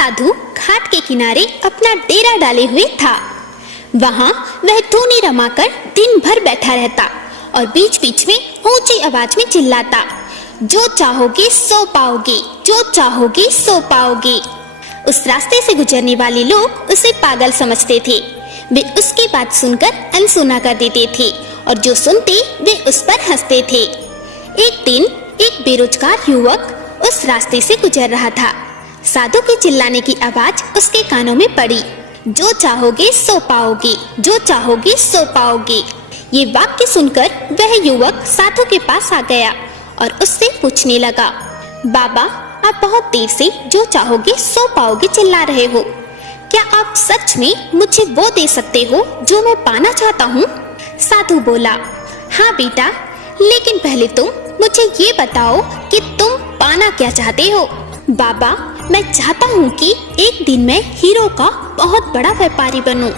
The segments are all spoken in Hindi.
साधु घाट के किनारे अपना डेरा डाले हुए था। वहाँ वह धूनी रमाकर दिन भर बैठा रहता और बीच बीच में ऊंची आवाज में चिल्लाता, जो चाहोगे सो पाओगे, जो चाहोगे सो पाओगे। उस रास्ते से गुजरने वाले लोग उसे पागल समझते थे। वे उसकी बात सुनकर अनसुना कर देते थे और जो सुनते वे उस पर हंसते थे। एक दिन एक बेरोजगार युवक उस रास्ते से गुजर रहा था। साधु के चिल्लाने की आवाज उसके कानों में पड़ी, जो चाहोगे सो पाओगे, जो चाहोगे सो पाओगे। ये वाक्य सुनकर वह युवक साधु के पास आ गया और उससे पूछने लगा, बाबा, आप बहुत देर से जो चाहोगे सो पाओगे चिल्ला रहे हो। क्या आप सच में मुझे वो दे सकते हो जो मैं पाना चाहता हूँ? साधु बोला, हाँ बेटा, लेकिन पहले तुम मुझे ये बताओ कि तुम पाना क्या चाहते हो। बाबा, मैं चाहता हूँ कि एक दिन मैं हीरो का बहुत बड़ा व्यापारी बनूं।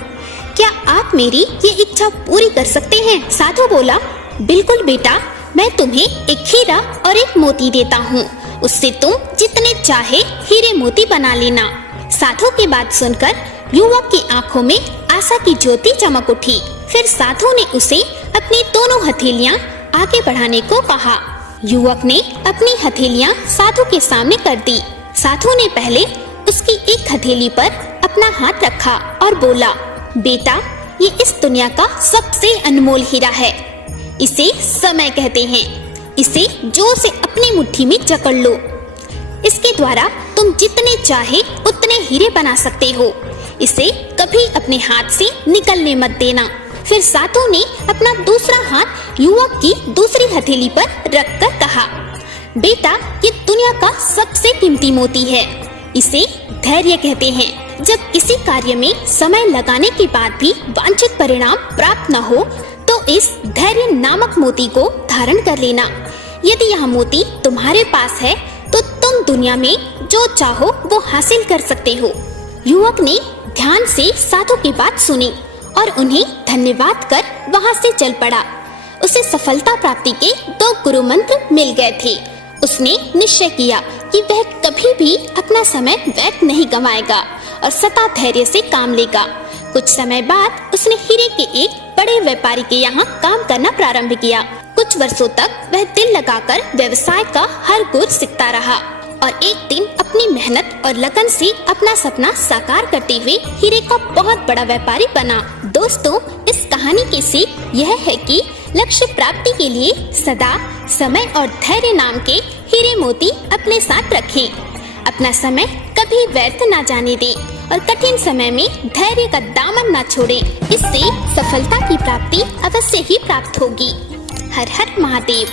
क्या आप मेरी ये इच्छा पूरी कर सकते हैं? साधु बोला, बिल्कुल बेटा, मैं तुम्हें एक हीरा और एक मोती देता हूँ। उससे तुम जितने चाहे हीरे मोती बना लेना। साधु की बात सुनकर युवक की आंखों में आशा की ज्योति चमक उठी। फिर साधु ने उसे अपनी दोनों हथेलियां आगे बढ़ाने को कहा। युवक ने अपनी हथेलियां साधु के सामने कर दी। साधु ने पहले उसकी एक हथेली पर अपना हाथ रखा और बोला, बेटा, ये इस दुनिया का सबसे अनमोल हीरा है। इसे समय कहते हैं। इसे जोर से अपनी मुट्ठी में जकड़ लो। इसके द्वारा तुम जितने चाहे उतने हीरे बना सकते हो। इसे कभी अपने हाथ से निकलने मत देना। फिर साधु ने अपना दूसरा हाथ युवक की दूसरी हथेली पर रखकर कहा, बेटा, ये दुनिया का सबसे कीमती मोती है। इसे धैर्य कहते हैं। जब किसी कार्य में समय लगाने के बाद भी वांछित परिणाम प्राप्त न हो तो इस धैर्य नामक मोती को धारण कर लेना। यदि यह मोती तुम्हारे पास है तो तुम दुनिया में जो चाहो वो हासिल कर सकते हो। युवक ने ध्यान से साधु की बात सुनी और उन्हें धन्यवाद कर वहां से चल पड़ा। उसे सफलता प्राप्ति के 2 गुरु मंत्र मिल गए थे। उसने निश्चय किया कि वह कभी भी अपना समय व्यर्थ नहीं गंवाएगा और सदा धैर्य से काम लेगा। कुछ समय बाद उसने हीरे के एक बड़े व्यापारी के यहाँ काम करना प्रारंभ किया। कुछ वर्षों तक वह दिल लगाकर व्यवसाय का हर गुर सीखता रहा और एक दिन अपनी मेहनत और लगन से अपना सपना साकार करते हुए हीरे का बहुत बड़ा व्यापारी बना। दोस्तों, इस कहानी की सीख यह है कि लक्ष्य प्राप्ति के लिए सदा समय और धैर्य नाम के हीरे मोती अपने साथ रखें। अपना समय कभी व्यर्थ ना जाने दें और कठिन समय में धैर्य का दामन ना छोड़ें। इससे सफलता की प्राप्ति अवश्य ही प्राप्त होगी। हर हर महादेव।